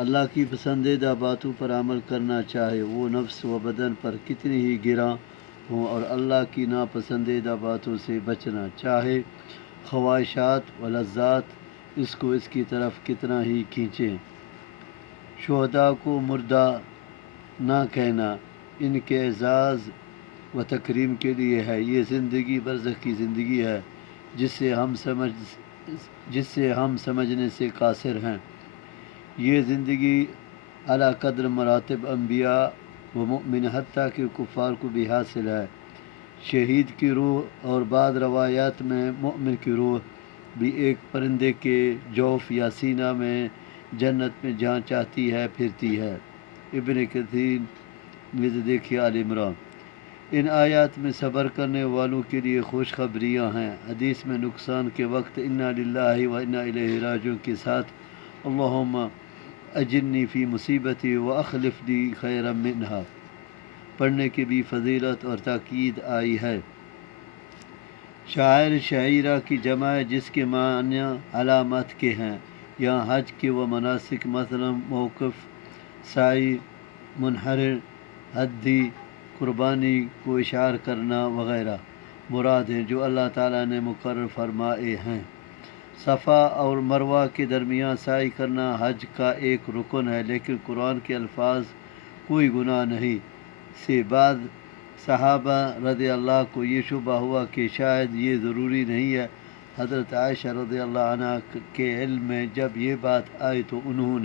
اللہ کی پسندیدہ باتوں پر عمل کرنا چاہے، وہ نفس و بدن پر کتنی ہی گراں ہوں، اور اللہ کی ناپسندیدہ باتوں سے بچنا چاہے، خواہشات و لذات اس کو اس کی طرف کتنا ہی کھینچیں۔ شہداء کو مردہ نہ کہنا ان کے اعزاز و تکریم کے لیے ہے۔ یہ زندگی برزخ کی زندگی ہے جس سے ہم سمجھنے سے قاصر ہیں۔ یہ زندگی اعلیٰ قدر مراتب انبیاء و مؤمن حتیٰ کہ کفار کو بھی حاصل ہے۔ شہید کی روح اور بعض روایات میں مومن کی روح بھی ایک پرندے کے جوف یا سینہ میں جنت میں جہاں چاہتی ہے پھرتی ہے۔ ابن کثیر دیکھیے آل عمران۔ ان آیات میں صبر کرنے والوں کے لیے خوشخبریاں ہیں۔ حدیث میں نقصان کے وقت انا للہ و انا الیہ راجعون کے ساتھ اللہم اجرنی فی مصیبتی و اخلف لی خیرا منہا پڑھنے کی بھی فضیلت اور تاکید آئی ہے۔ شاعر شاعرہ کی جمع ہے جس کے معنی علامات کے ہیں۔ یہاں حج کے و مناسک مثلا موقف، سعی، منحرر، حدی، قربانی کو اشعار کرنا وغیرہ مراد ہیں جو اللہ تعالیٰ نے مقرر فرمائے ہیں۔ صفا اور مروہ کے درمیان سعی کرنا حج کا ایک رکن ہے، لیکن قرآن کے الفاظ کوئی گناہ نہیں سے بعض صحابہ رضی اللہ کو یہ شبہ ہوا کہ شاید یہ ضروری نہیں ہے۔ حضرت عائشہ رضی اللہ عنہ کے علم میں جب یہ بات آئی تو انہوں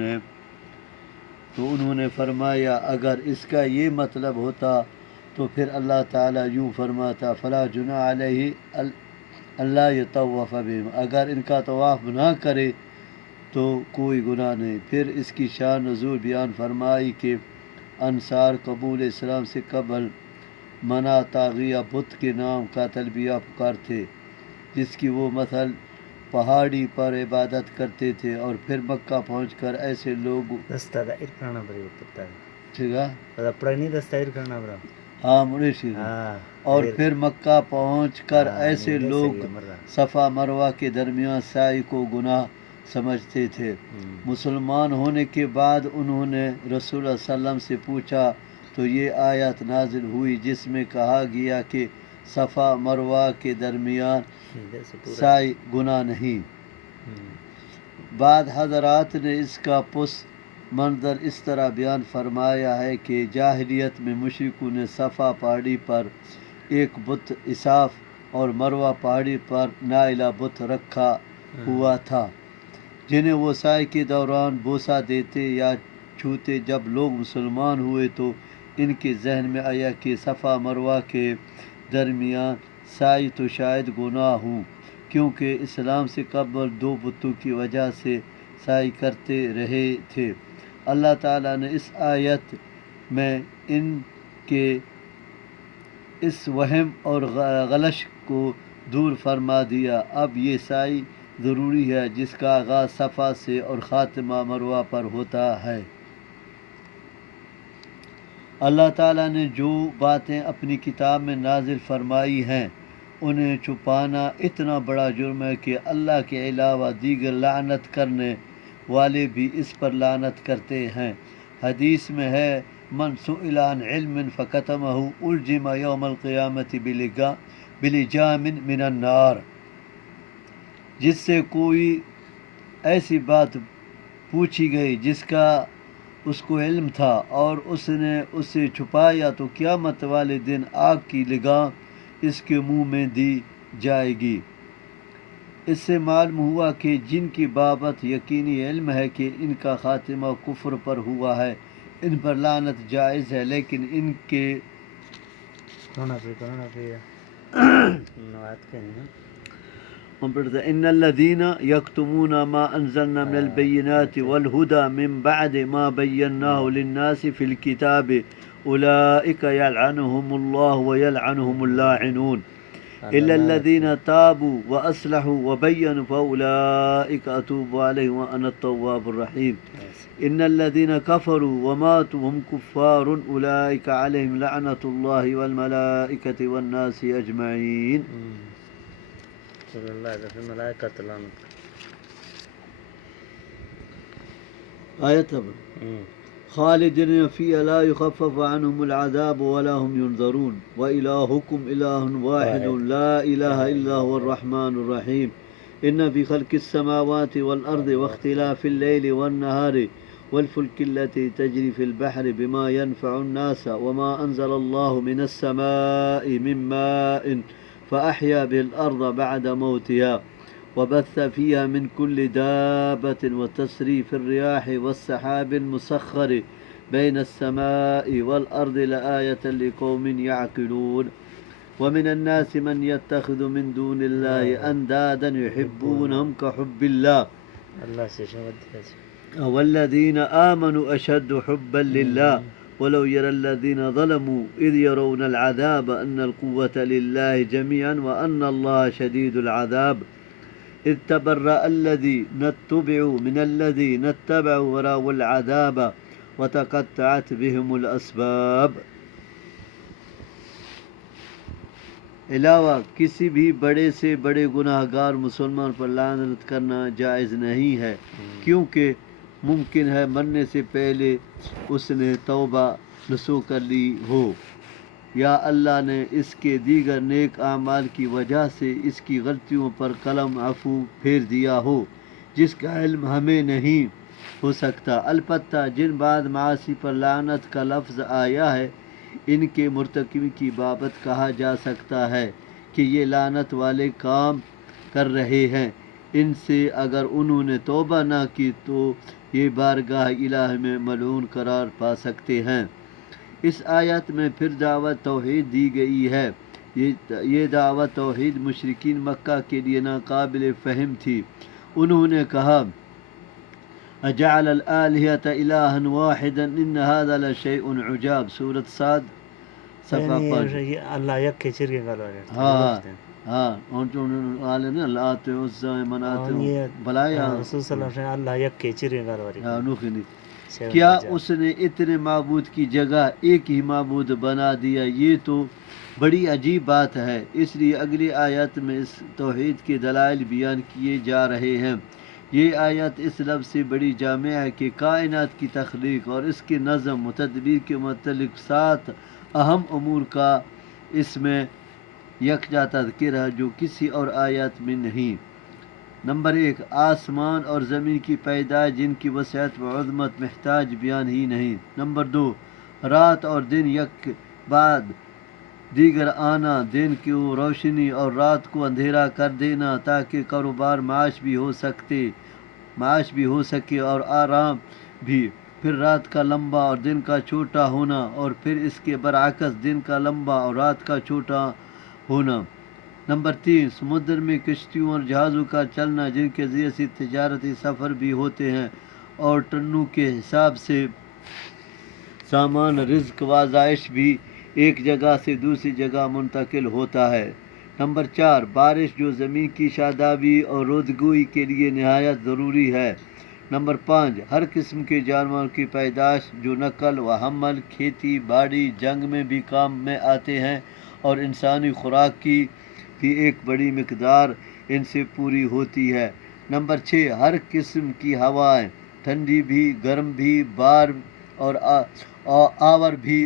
نے فرمایا اگر اس کا یہ مطلب ہوتا تو پھر اللہ تعالیٰ یوں فرماتا فلا جناح علیہ اللہ یطوف بہم، اگر ان کا طواف نہ کرے تو کوئی گناہ نہیں۔ پھر اس کی شان نزول بیان فرمائی کہ انصار قبول اسلام سے قبل منا طاغیہ بت کے نام کا تلبیہ پکارتے جس کی وہ مثل پہاڑی پر عبادت کرتے تھے، اور پھر مکہ پہنچ کر ایسے لوگ اور پھر مکہ پہنچ کر ایسے لوگ صفا مروہ کے درمیان سعی کو گناہ سمجھتے تھے۔ مسلمان ہونے کے بعد انہوں نے رسول اللہ صلی اللہ علیہ وسلم سے پوچھا تو یہ آیت نازل ہوئی جس میں کہا گیا کہ صفا مروہ کے درمیان سعی گناہ نہیں۔ بعض حضرات نے اس کا پس منظر اس طرح بیان فرمایا ہے کہ جاہلیت میں مشرکوں نے صفا پہاڑی پر ایک بت اساف اور مروہ پہاڑی پر نائلہ بت رکھا ہوا تھا جنہیں وہ سعی کے دوران بوسہ دیتے یا چھوتے۔ جب لوگ مسلمان ہوئے تو ان کے ذہن میں آیا کہ صفا مروہ کے درمیان سعی تو شاید گناہ ہوں، کیونکہ اسلام سے قبل دو بتوں کی وجہ سے سعی کرتے رہے تھے۔ اللہ تعالیٰ نے اس آیت میں ان کے اس وہم اور غلش کو دور فرما دیا۔ اب یہ سعی ضروری ہے جس کا آغاز صفا سے اور خاتمہ مروہ پر ہوتا ہے۔ اللہ تعالیٰ نے جو باتیں اپنی کتاب میں نازل فرمائی ہیں انہیں چھپانا اتنا بڑا جرم ہے کہ اللہ کے علاوہ دیگر لعنت کرنے والے بھی اس پر لعنت کرتے ہیں۔ حدیث میں ہے من سئل عن علم فکتمہ الجم یوم القیامت بلجام من النار، جس سے کوئی ایسی بات پوچھی گئی جس کا اس کو علم تھا اور اس نے اسے چھپایا تو قیامت والے دن آگ کی لگام اس کے منہ میں دی جائے گی۔ اس سے معلوم ہوا کہ جن کی بابت یقینی علم ہے کہ ان کا خاتمہ کفر پر ہوا ہے ان پر لعنت جائز ہے، لیکن ان کے ان الذين يكتمون ما انزلنا من البينات والهدى من بعد ما بيناه للناس في الكتاب اولئك يلعنهم الله ويلعنهم اللاعنون الا الذين تابوا واصلحوا وبينوا فاولئك اتوب عليهم وانا التواب الرحيم ان الذين كفروا وماتوا وهم كفار اولئك عليهم لعنة الله والملائكة والناس اجمعين۔ آیت اب خالدین فیہا لا یخفف عنہم العذاب ولا هم ينظرون وإلہکم الہ واحد لا الہ الا هو الرحمن الرحیم ان فی خلق السماوات والارض واختلاف اللیل والنہار والفلك التي تجري في البحر بما ينفع الناس وما أنزل الله من السماء من ماء فأحيا به الأرض بعد موتها وبث فيها من كل دابة وتصريف الرياح والسحاب المسخر بين السماء والأرض لآية لقوم يعقلون ومن الناس من يتخذ من دون الله أندادا يحبونهم كحب الله والذين آمنوا أشد حبا لله ولو يرى الذين ظلموا إذ يرون العذاب أن القوة لله جميعا وأن الله شديد العذاب إذ تبرأ الذين اتبعوا من الذين اتبعوا ورأوا العذاب وتقطعت بهم الأسباب. علاوہ کسی بھی بڑے سے بڑے گناہ گار مسلمان پر لعنت کرنا جائز نہیں ہے، کیونکہ ممکن ہے مرنے سے پہلے اس نے توبہ نصوح کر لی ہو، یا اللہ نے اس کے دیگر نیک اعمال کی وجہ سے اس کی غلطیوں پر قلم عفو پھیر دیا ہو، جس کا علم ہمیں نہیں ہو سکتا. البتہ جن بعد معاصی پر لعنت کا لفظ آیا ہے ان کے مرتکب کی بابت کہا جا سکتا ہے کہ یہ لعنت والے کام کر رہے ہیں. ان سے اگر انہوں نے توبہ نہ کی تو یہ بارگاہ الہ میں ملعون قرار پا سکتے ہیں. اس آیت میں پھر دعوت توحید دی گئی ہے. یہ دعوت توحید مشرکین مکہ کے لیے ناقابل فہم تھی. انہوں نے کہا اجعل الآلہۃ الہا واحدا ان هذا لشیء عجاب. سورۃ صاد صفحہ 5. اللہ یک کے چرگے گلو ہے. ہاں ان لات عزا منات بلایا رسول صلی اللہ علیہ وسلم اللہ یک کے چرگے گلو ہے. کیا اس نے اتنے معبود کی جگہ ایک ہی معبود بنا دیا؟ یہ تو بڑی عجیب بات ہے. اس لیے اگلی آیت میں اس توحید کے دلائل بیان کیے جا رہے ہیں. یہ آیت اس لفظ سے بڑی جامع ہے کہ کائنات کی تخلیق اور اس کے نظم و تدبیر کے متعلق 7 اہم امور کا اس میں یکجا تذکر ہے جو کسی اور آیات میں نہیں. نمبر 1 آسمان اور زمین کی پیدائش جن کی وسعت و عظمت محتاج بیان ہی نہیں. نمبر 2 رات اور دن یک بعد دیگر آنا، دن کو روشنی اور رات کو اندھیرا کر دینا تاکہ کاروبار معاش بھی ہو سکے اور آرام بھی. پھر رات کا لمبا اور دن کا چھوٹا ہونا، اور پھر اس کے برعکس دن کا لمبا اور رات کا چھوٹا ہونا. نمبر 3 سمندر میں کشتیوں اور جہازوں کا چلنا جن کے ذریعے سے تجارتی سفر بھی ہوتے ہیں اور ٹنوں کے حساب سے سامان رزق و آزائش بھی ایک جگہ سے دوسری جگہ منتقل ہوتا ہے. نمبر 4 بارش جو زمین کی شادابی اور رودگوئی کے لیے نہایت ضروری ہے. نمبر 5 ہر قسم کے جانوروں کی پیدائش جو نقل و حمل، کھیتی باڑی، جنگ میں بھی کام میں آتے ہیں، اور انسانی خوراک کی بھی ایک بڑی مقدار ان سے پوری ہوتی ہے. نمبر 6 ہر قسم کی ہوائیں، ٹھنڈی بھی، گرم بھی، بار اور آور بھی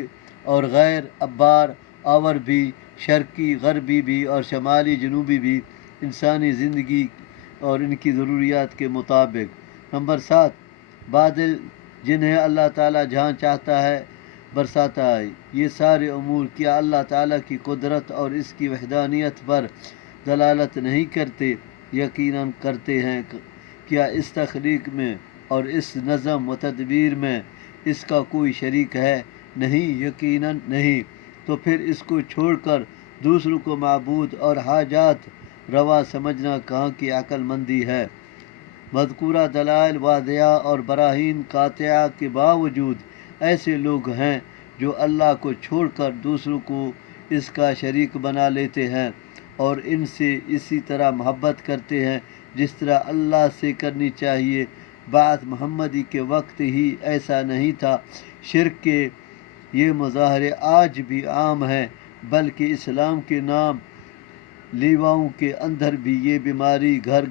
اور غیر ابار آور بھی، شرقی غربی بھی اور شمالی جنوبی بھی، انسانی زندگی اور ان کی ضروریات کے مطابق. نمبر 7 بادل جنہیں اللہ تعالیٰ جہاں چاہتا ہے برساتا ہے. یہ سارے امور کیا اللہ تعالیٰ کی قدرت اور اس کی وحدانیت پر دلالت نہیں کرتے؟ یقیناً کرتے ہیں. کیا اس تخلیق میں اور اس نظم و تدبیر میں اس کا کوئی شریک ہے؟ نہیں، یقیناً نہیں. تو پھر اس کو چھوڑ کر دوسروں کو معبود اور حاجات روا سمجھنا کہاں کی عقل مندی ہے؟ مذکورہ دلائل واضحہ اور براہین قاطعہ کے باوجود ایسے لوگ ہیں جو اللہ کو چھوڑ کر دوسروں کو اس کا شریک بنا لیتے ہیں اور ان سے اسی طرح محبت کرتے ہیں جس طرح اللہ سے کرنی چاہیے. بعث محمدی کے وقت ہی ایسا نہیں تھا. شرک کے یہ مظاہرے آج بھی عام ہیں، بلکہ اسلام کے نام لیواؤں کے اندر بھی یہ بیماری گھر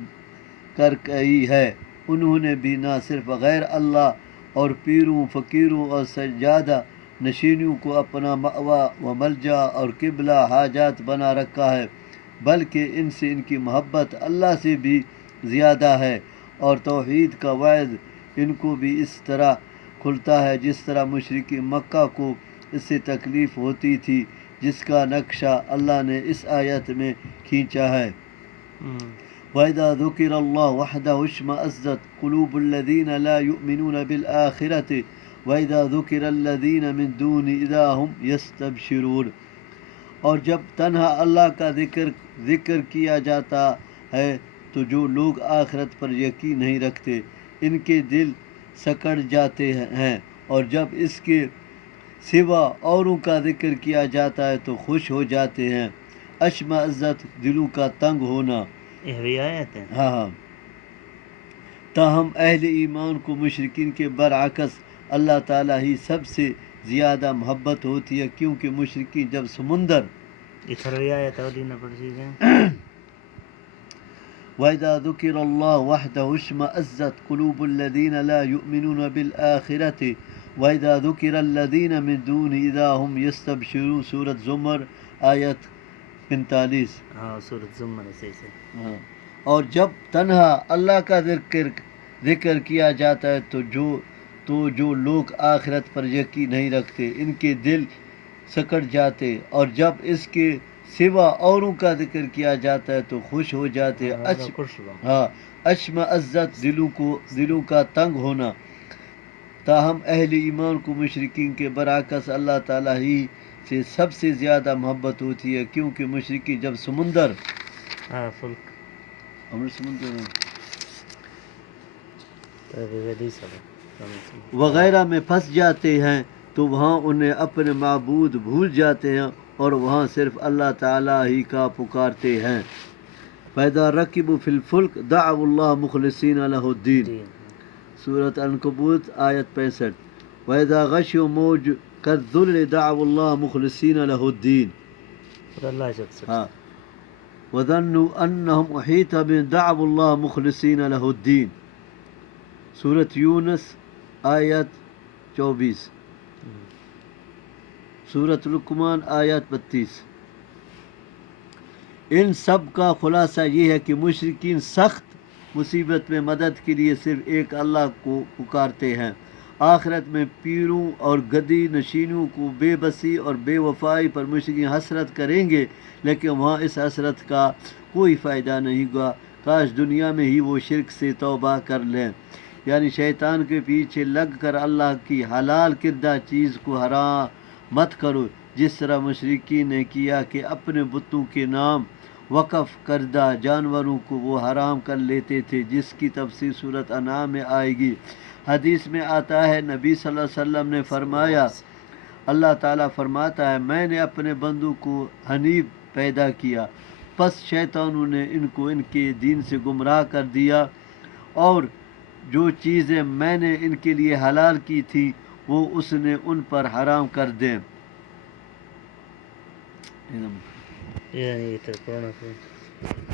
کر گئی ہے. انہوں نے بھی نہ صرف غیر اللہ اور پیروں فقیروں اور سجادہ نشینیوں کو اپنا مأویٰ و ملجا اور قبلہ حاجات بنا رکھا ہے، بلکہ ان سے ان کی محبت اللہ سے بھی زیادہ ہے، اور توحید کا وعد ان کو بھی اس طرح کھلتا ہے جس طرح مشرکی مکہ کو اس سے تکلیف ہوتی تھی، جس کا نقشہ اللہ نے اس آیت میں کھینچا ہے۔ وَإِذَا ذُكِرَ اللَّهُ وَحْدَهُ اشْمَأَزَّتْ قُلُوبُ الَّذِينَ لَا يُؤْمِنُونَ بِالْآخِرَةِ وَإِذَا ذُكِرَ الَّذِينَ مِن دُونِ إِذَا هُمْ يَسْتَبْشِرُونَ۔ اور جب تنہا اللہ کا ذکر کیا جاتا ہے تو جو لوگ آخرت پر یقین نہیں رکھتے ان کے دل سکڑ جاتے ہیں، اور جب اس کے سوا اوروں کا ذکر کیا جاتا ہے تو خوش ہو جاتے ہیں۔ اشمئزت دلوں کا تنگ ہونا۔ یہ بھی آیت ہے۔ ہاں تاہم اہل ایمان کو مشرکین کے برعکس اللہ تعالیٰ ہی سب سے زیادہ محبت ہوتی ہے، کیونکہ مشرکین جب سمندر ادھر بھی آیت ہے، دینا پڑ چیزیں۔ وَإِذَا ذُكِرَ اللَّهُ وَحْدَهُ اشْمَأَزَّتْ قُلُوبُ الَّذِينَ لَا يُؤْمِنُونَ بِالْآخِرَةِ وَإِذَا ذُكِرَ الَّذِينَ مِن دُونِ إِذَا هُمْ يَسْتَبْشِرُونَ۔ سورۃ زمر آیت 45۔ ہاں سورۃ زمر سے اور جب تنہا اللہ کا ذکر کیا جاتا ہے تو جو لوگ آخرت پر یقین نہیں رکھتے ان کے دل سکڑ جاتے، اور جب اس کے سوا اوروں کا ذکر کیا جاتا ہے تو خوش ہو جاتے۔ اشمئزت دلوں کا تنگ ہونا۔ تاہم اہل ایمان کو مشرکین کے برعکس اللہ تعالیٰ ہی سے سب سے زیادہ محبت ہوتی ہے، کیونکہ مشرکی جب سمندر وغیرہ میں پھنس جاتے ہیں تو وہاں انہیں اپنے معبود بھول جاتے ہیں اور وہاں صرف اللہ تعالیٰ ہی کا پکارتے ہیں۔ فَإِذَا رَكِبُوا فِي الْفُلْكِ دَعَوُا اللَّهَ مُخْلِصِينَ لَهُ الدِّينَ۔ سورۃ عنکبوت آیت 65۔ وَإِذَا غَشِيَهُم مَوْجٌ كَالظُّلِّ دَعَوُا اللَّهَ مُخْلِصِينَ لَهُ الدِّينَ۔ وَظَنُّوا أَنَّهُمْ أُحِيطَ بِهِمْ دَعَوُا اللَّهَ مُخْلِصِينَ لَهُ الدِّينَ۔ سورۃ یونس آیت 24۔ سورۃ لقمان آیت 32۔ ان سب کا خلاصہ یہ ہے کہ مشرکین سخت مصیبت میں مدد کے لیے صرف ایک اللہ کو پکارتے ہیں۔ آخرت میں پیروں اور گدی نشینوں کو بے بسی اور بے وفائی پر مشرکین حسرت کریں گے، لیکن وہاں اس حسرت کا کوئی فائدہ نہیں ہوگا۔ کاش دنیا میں ہی وہ شرک سے توبہ کر لیں، یعنی شیطان کے پیچھے لگ کر اللہ کی حلال کردہ چیز کو حرام مت کرو، جس طرح مشرکین نے کیا کہ اپنے بتوں کے نام وقف کردہ جانوروں کو وہ حرام کر لیتے تھے، جس کی تفصیل سورۃ انعام میں آئے گی۔ حدیث میں آتا ہے نبی صلی اللہ علیہ وسلم نے فرمایا، اللہ تعالیٰ فرماتا ہے میں نے اپنے بندوں کو حنیف پیدا کیا، پس شیطانوں نے ان کو ان کے دین سے گمراہ کر دیا، اور جو چیزیں میں نے ان کے لیے حلال کی تھی وہ اس نے ان پر حرام کر دیں۔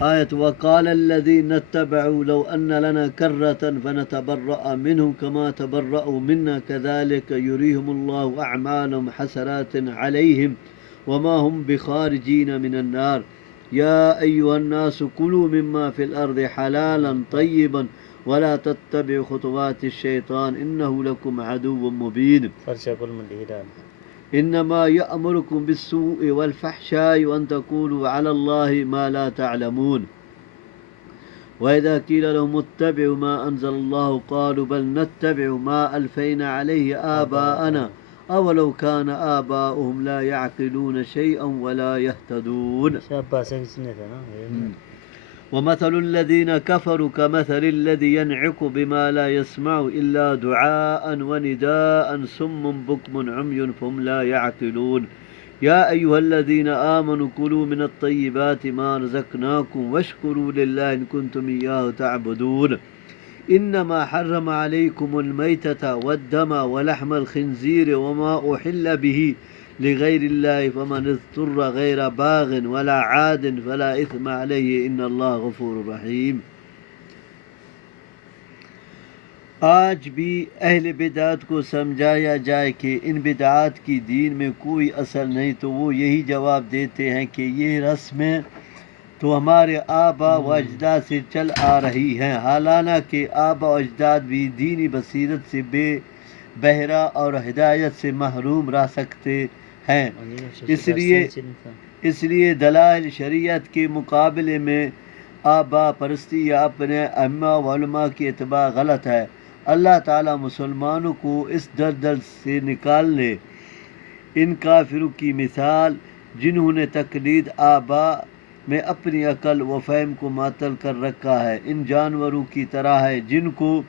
آیت وقال الذین اتبعوا لو ان لنا کرة فنتبرأ منهم كما تبرأوا منا كذلك يريهم الله اعمالهم حسرات عليهم وما هم بخارجين من النار يا أيها الناس كلوا مما في الأرض حلالا طيبا ولا تتبعوا خطوات الشيطان إنه لكم عدو مبين إنما يأمركم بالسوء والفحشاء وأن تقولوا على الله ما لا تعلمون وإذا قيل لهم اتبعوا ما أنزل الله قالوا بل نتبع ما ألفينا عليه آباءنا أولو كان آباؤهم لا يعقلون شيئا ولا يهتدون ومثل الذين كفروا كمثل الذي ينعق بما لا يسمع إلا دعاء ونداء صم بكم عمي فهم لا يعقلون يا أيها الذين آمنوا كلوا من الطيبات ما رزقناكم واشكروا لله إن كنتم إياه تعبدون إنما حرم عليكم الميتة والدم ولحم الخنزير وما أحل به لغير الله فمن اضطر غير باغ ولا عاد فلا إثم عليه إن الله غفور رحيم۔ آج بھی اہل بدعات کو سمجھایا جائے کہ ان بدعات کی دین میں کوئی اصل نہیں تو وہ یہی جواب دیتے ہیں کہ یہ رسمیں تو ہمارے آبا و اجداد سے چل آ رہی ہیں، حالانہ کہ آبا و اجداد بھی دینی بصیرت سے بے بہرا اور ہدایت سے محروم رہ سکتے ہیں۔ اس لیے دلائل شریعت کے مقابلے میں آبا پرستی یا اپنے ائمہ و علماء کی اتباع غلط ہے۔ اللہ تعالیٰ مسلمانوں کو اس دلدل سے نکال لے۔ ان کافروں کی مثال جنہوں نے تقلید آبا میں اپنی عقل و فہم کو معطل کر رکھا ہے، ان جانوروں کی طرح ہے جن کو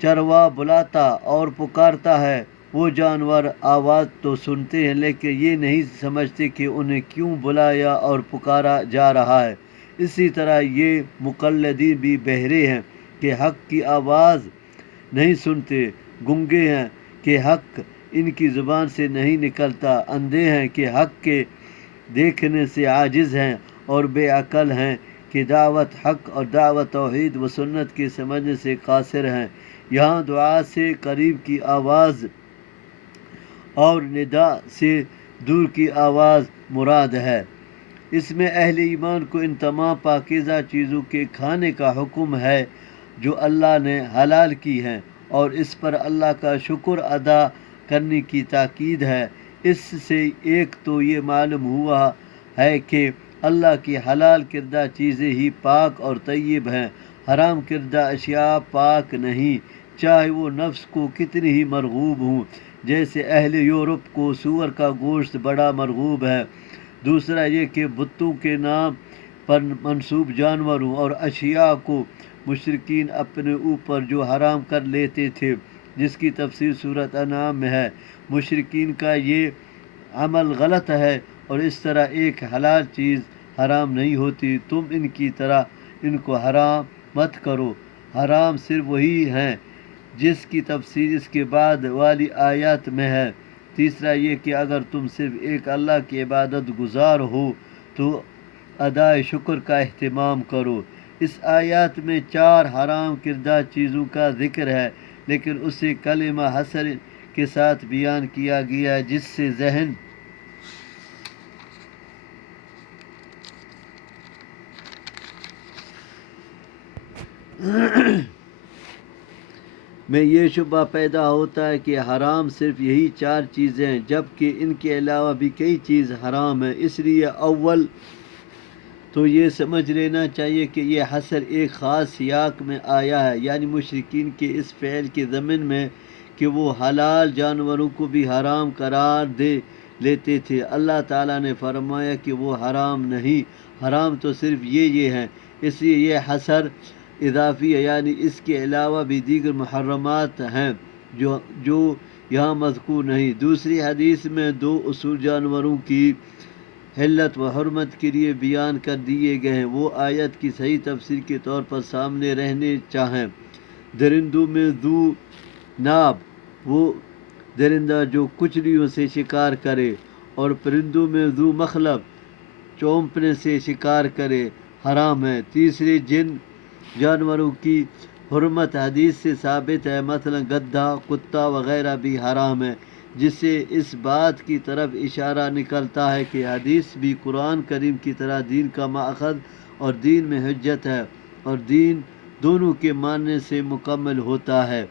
چروا بلاتا اور پکارتا ہے۔ وہ جانور آواز تو سنتے ہیں لیکن یہ نہیں سمجھتے کہ انہیں کیوں بلایا اور پکارا جا رہا ہے۔ اسی طرح یہ مقلدین بھی بہرے ہیں کہ حق کی آواز نہیں سنتے، گونگے ہیں کہ حق ان کی زبان سے نہیں نکلتا، اندھے ہیں کہ حق کے دیکھنے سے عاجز ہیں، اور بے عقل ہیں کہ دعوت حق اور دعوت توحید و سنت کے سمجھنے سے قاصر ہیں۔ یہاں دعا سے قریب کی آواز اور ندا سے دور کی آواز مراد ہے۔ اس میں اہل ایمان کو ان تمام پاکیزہ چیزوں کے کھانے کا حکم ہے جو اللہ نے حلال کی ہیں، اور اس پر اللہ کا شکر ادا کرنے کی تاکید ہے۔ اس سے ایک تو یہ معلوم ہوا ہے کہ اللہ کی حلال کردہ چیزیں ہی پاک اور طیب ہیں، حرام کردہ اشیاء پاک نہیں، چاہے وہ نفس کو کتنی ہی مرغوب ہوں، جیسے اہل یورپ کو سور کا گوشت بڑا مرغوب ہے۔ دوسرا یہ کہ بتوں کے نام پر منسوب جانوروں اور اشیاء کو مشرکین اپنے اوپر جو حرام کر لیتے تھے، جس کی تفسیر سورۃ انعام میں ہے۔ مشرکین کا یہ عمل غلط ہے، اور اس طرح ایک حلال چیز حرام نہیں ہوتی۔ تم ان کی طرح ان کو حرام مت کرو، حرام صرف وہی ہیں جس کی تفسیر اس کے بعد والی آیات میں ہے۔ تیسرا یہ کہ اگر تم صرف ایک اللہ کی عبادت گزار ہو تو ادائے شکر کا اہتمام کرو۔ اس آیات میں 4 حرام کردہ چیزوں کا ذکر ہے، لیکن اسے کلمہ حصر کے ساتھ بیان کیا گیا ہے، جس سے ذہن میں یہ شبہ پیدا ہوتا ہے کہ حرام صرف یہی 4 چیزیں ہیں، جبکہ ان کے علاوہ بھی کئی چیز حرام ہیں۔ اس لیے اول تو یہ سمجھ لینا چاہیے کہ یہ حصر ایک خاص سیاق میں آیا ہے، یعنی مشرکین کے اس فعل کے ضمن میں کہ وہ حلال جانوروں کو بھی حرام قرار دے لیتے تھے۔ اللہ تعالیٰ نے فرمایا کہ وہ حرام نہیں، حرام تو صرف یہ ہیں۔ اس لیے یہ حصر اضافی ہے، یعنی اس کے علاوہ بھی دیگر محرمات ہیں جو یہاں مذکور نہیں۔ دوسری حدیث میں 2 اصول جانوروں کی حلت و حرمت کے لیے بیان کر دیے گئے ہیں، وہ آیت کی صحیح تفسیر کے طور پر سامنے رہنے چاہیں۔ درندوں میں ذو ناب، وہ درندہ جو کچلیوں سے شکار کرے، اور پرندوں میں ذو مخلب، چونپنے سے شکار کرے، حرام ہے۔ تیسرے جن جانوروں کی حرمت حدیث سے ثابت ہے، مثلا گدھا، کتا وغیرہ بھی حرام ہے، جس سے اس بات کی طرف اشارہ نکلتا ہے کہ حدیث بھی قرآن کریم کی طرح دین کا ماخذ اور دین میں حجت ہے، اور دین دونوں کے ماننے سے مکمل ہوتا ہے،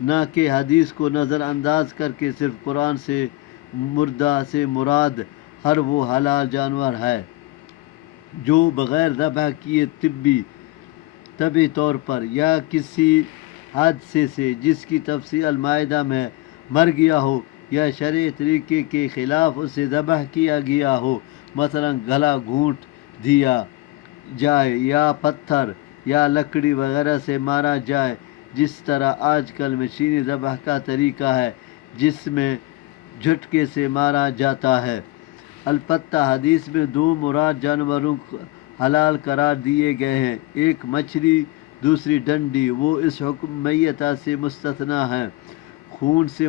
نہ کہ حدیث کو نظر انداز کر کے صرف قرآن سے مردہ سے مراد ہر وہ حلال جانور ہے جو بغیر ذبح کیے طبی طور پر یا کسی حادثے سے جس کی تفصیل المائدہ میں مر گیا ہو یا شرعی طریقے کے خلاف اسے ذبح کیا گیا ہو، مثلا گلا گھونٹ دیا جائے یا پتھر یا لکڑی وغیرہ سے مارا جائے، جس طرح آج کل مشینی ذبح کا طریقہ ہے جس میں جھٹکے سے مارا جاتا ہے۔ البتہ حدیث میں 2 مراد جانوروں حلال قرار دیے گئے ہیں، ایک مچھلی، دوسری ڈنڈی، وہ اس حکم میتہ سے مستثنی ہیں۔ خون سے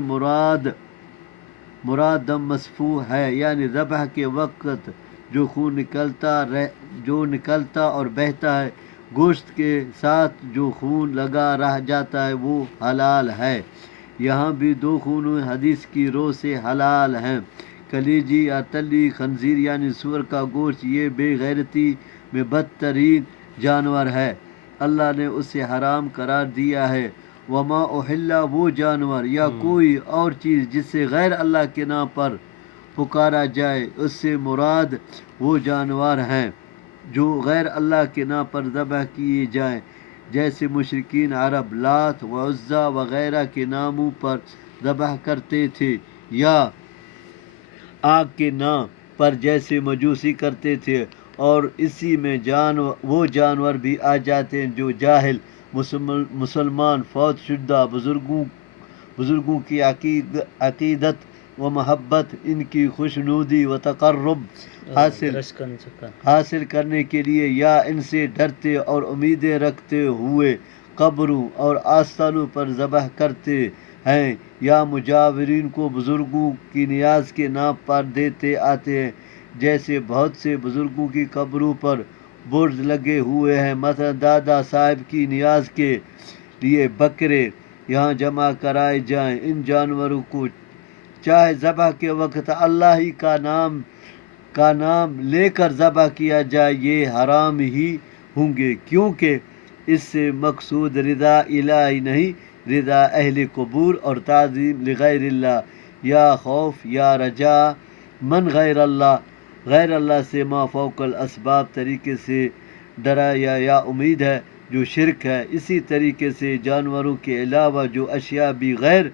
مراد دم مسفوح ہے، یعنی ذبح کے وقت جو خون نکلتا اور بہتا ہے گوشت کے ساتھ جو خون لگا رہ جاتا ہے وہ حلال ہے۔ یہاں بھی دو خون حدیث کی رو سے حلال ہیں۔ کلیجی یا تلی خنزیر یعنی سور کا گوشت یہ بے غیرتی میں بدترین جانور ہے، اللہ نے اسے حرام قرار دیا ہے۔ وما احلا وہ جانور یا کوئی اور چیز جس سے غیر اللہ کے نام پر پکارا جائے، اس سے مراد وہ جانور ہیں جو غیر اللہ کے نام پر ذبح کیے جائیں، جیسے مشرکین عرب لات و عزا وغیرہ کے ناموں پر ذبح کرتے تھے، یا آگ کے نام پر جیسے مجوسی کرتے تھے، اور اسی میں وہ جانور بھی آ جاتے ہیں جو جاہل مسلمان فوت شدہ بزرگوں کی عقیدت و محبت، ان کی خوشنودی و تقرب حاصل کرنے کے لیے یا ان سے ڈرتے اور امیدیں رکھتے ہوئے قبروں اور آستانوں پر ذبح کرتے ہیں، یا مجاورین کو بزرگوں کی نیاز کے نام پر دیتے آتے ہیں، جیسے بہت سے بزرگوں کی قبروں پر برج لگے ہوئے ہیں، مثلا دادا صاحب کی نیاز کے لیے بکرے یہاں جمع کرائے جائیں۔ ان جانوروں کو چاہے ذبح کے وقت اللہ ہی کا نام لے کر ذبح کیا جائے، یہ حرام ہی ہوں گے، کیونکہ اس سے مقصود رضا الہی نہیں، رضا اہل قبور اور تعظیم لغیر اللہ، یا خوف یا رجا من غیر اللہ سے ما فوق الاسباب طریقے سے ڈرا یا امید ہے، جو شرک ہے۔ اسی طریقے سے جانوروں کے علاوہ جو اشیاء بھی غیر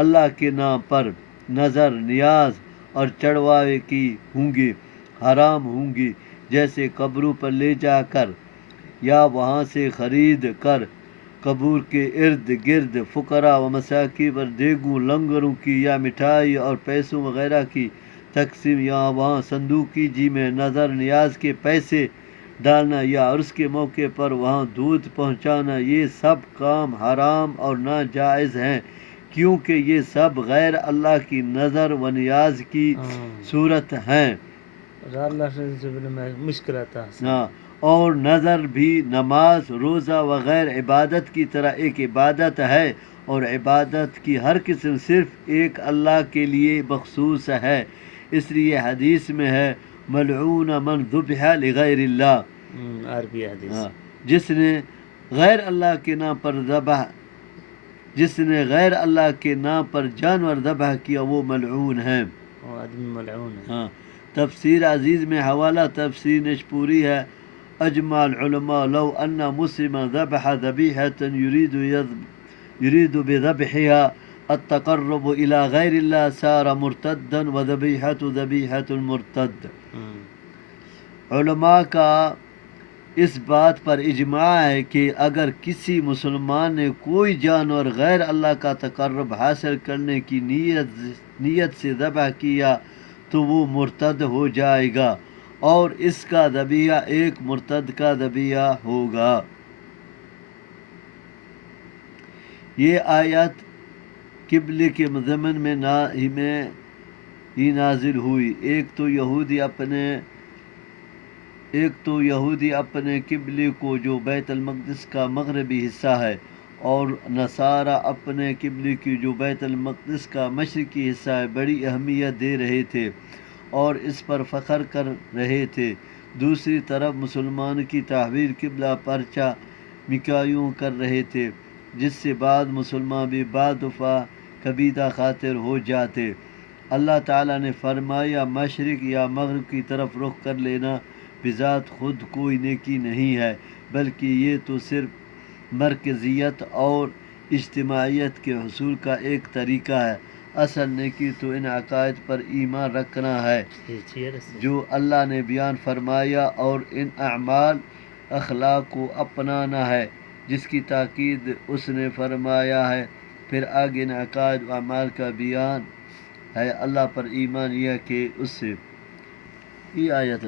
اللہ کے نام پر نظر نیاز اور چڑھاوے کی ہوں گی، حرام ہوں گی، جیسے قبروں پر لے جا کر یا وہاں سے خرید کر قبور کے ارد گرد فقراء و مساکین پر دیگوں لنگروں کی یا مٹھائی اور پیسوں وغیرہ کی تقسیم، یا وہاں صندوقی جی میں نظر نیاز کے پیسے ڈالنا یا عرس کے موقع پر وہاں دودھ پہنچانا، یہ سب کام حرام اور ناجائز ہیں، کیونکہ یہ سب غیر اللہ کی نظر و نیاز کی صورت ہیں۔ اور نظر بھی نماز روزہ وغیر عبادت کی طرح ایک عبادت ہے، اور عبادت کی ہر قسم صرف ایک اللہ کے لیے مخصوص ہے، اس لیے حدیث میں ہے ملعون من ذبح لغیر اللہ، عربی حدیث، جس نے غیر اللہ کے نام پر جانور ذبح کیا وہ ملعون ہے، آدمی ملعون ہے۔ تفسیر عزیز میں حوالہ تفسیر نشپوری ہے، اجمع العلماء لو ان مسلما ذبح ذبیحة يريد بذبحها التقرب الى غیر اللہ صار مرتدا وذبیحة المرتد۔ علماء کا اس بات پر اجماع ہے کہ اگر کسی مسلمان نے کوئی جانور غیر اللہ کا تقرب حاصل کرنے کی نیت سے ذبح کیا تو وہ مرتد ہو جائے گا، اور اس کا ذبیحہ ایک مرتد کا ذبیحہ ہوگا۔ یہ آیت قبلے کے مضمن میں ہی نازل ہوئی۔ ایک تو یہودی اپنے قبلے کو جو بیت المقدس کا مغربی حصہ ہے، اور نصارہ اپنے قبلے کی جو بیت المقدس کا مشرقی حصہ ہے بڑی اہمیت دے رہے تھے اور اس پر فخر کر رہے تھے۔ دوسری طرف مسلمان کی تحویل قبلہ پرچہ مکایوں کر رہے تھے، جس سے بعض مسلمان بھی بعض دفعہ کبیدہ خاطر ہو جاتے۔ اللہ تعالیٰ نے فرمایا مشرق یا مغرب کی طرف رخ کر لینا بذات خود کوئی نیکی نہیں ہے، بلکہ یہ تو صرف مرکزیت اور اجتماعیت کے حصول کا ایک طریقہ ہے۔ اصل نیکی تو ان عقائد پر ایمان رکھنا ہے جو اللہ نے بیان فرمایا، اور ان اخلاق کو اپنانا ہے جس کی تاکید اس نے فرمایا ہے۔ پھر آگے ان عقائد و اعمال کا بیان ہے۔ اللہ پر ایمان یہ کہ اس سے یہ آیت